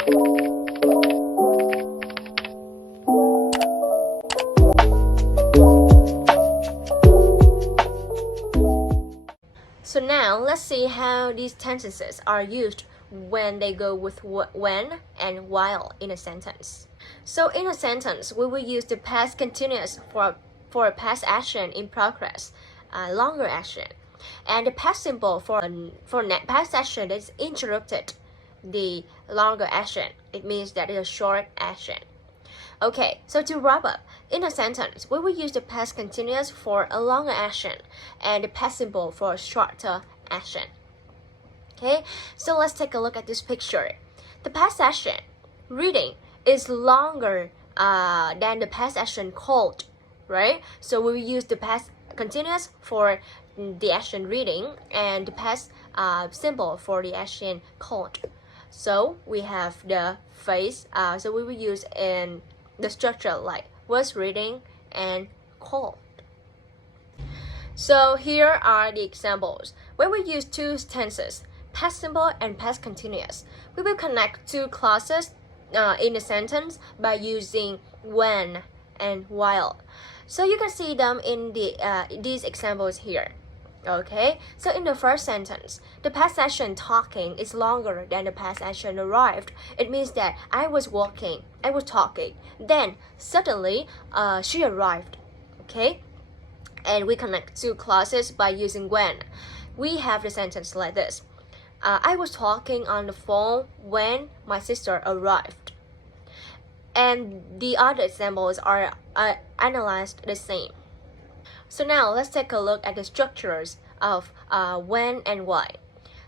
So now let's see how these tenses are used when they go with when and while in a sentence. So in a sentence, we will use the past continuous for a past action in progress, longer action, and the past simple for past action that is interrupted, the longer action. It means that it's a short action. Okay, so to wrap up, in a sentence, we will use the past continuous for a longer action and the past simple for a shorter action. Okay, so let's take a look at this picture. The past action, reading, is longer than the past action called, right? So we will use the past continuous for the action reading and the past simple for the action called. So we have the phrase, so we will use in the structure like was reading and called. So here are the examples. When we use two tenses, past simple and past continuous, we will connect two clauses in a sentence by using when and while. So you can see them in these examples here. Okay, so in the first sentence, the past action talking is longer than the past action arrived. It means that I was talking, then suddenly she arrived. Okay, and we connect two clauses by using when. We have the sentence like this. I was talking on the phone when my sister arrived. And the other examples are analyzed the same. So now let's take a look at the structures of when and why.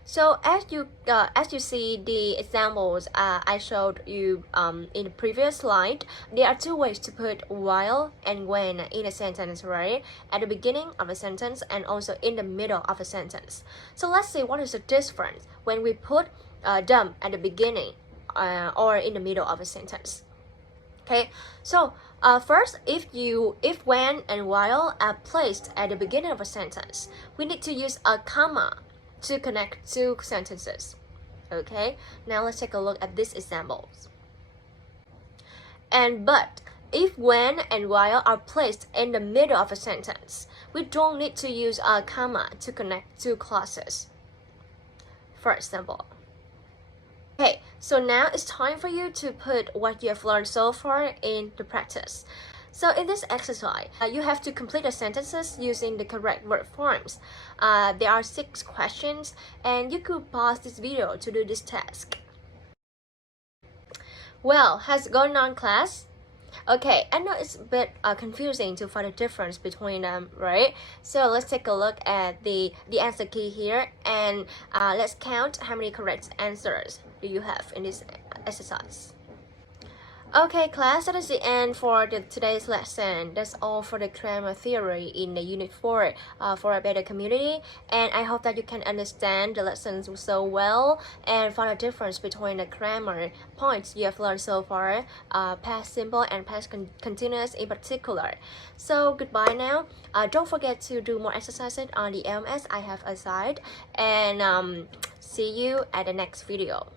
So as you see the examples I showed you in the previous slide, there are two ways to put while and when in a sentence, right? At the beginning of a sentence and also in the middle of a sentence. So let's see what is the difference when we put them at the beginning or in the middle of a sentence. Okay, so first, if when and while are placed at the beginning of a sentence, we need to use a comma to connect two sentences. Okay, now let's take a look at these examples. And but, if when and while are placed in the middle of a sentence, we don't need to use a comma to connect two clauses. For example. Okay, so now it's time for you to put what you have learned so far in the practice. So in this exercise, you have to complete the sentences using the correct word forms. There are 6 questions, and you could pause this video to do this task. Well, how's it going on, class? Okay, I know it's a bit confusing to find the difference between them, right? So let's take a look at the answer key here, and let's count how many correct answers do you have in this exercise. Okay, class, that is the end for today's lesson. That's all for the grammar theory in the Unit 4 for a better community. And I hope that you can understand the lessons so well and find a difference between the grammar points you have learned so far, past simple and past continuous in particular. So goodbye now. Don't forget to do more exercises on the LMS I have assigned. And see you at the next video.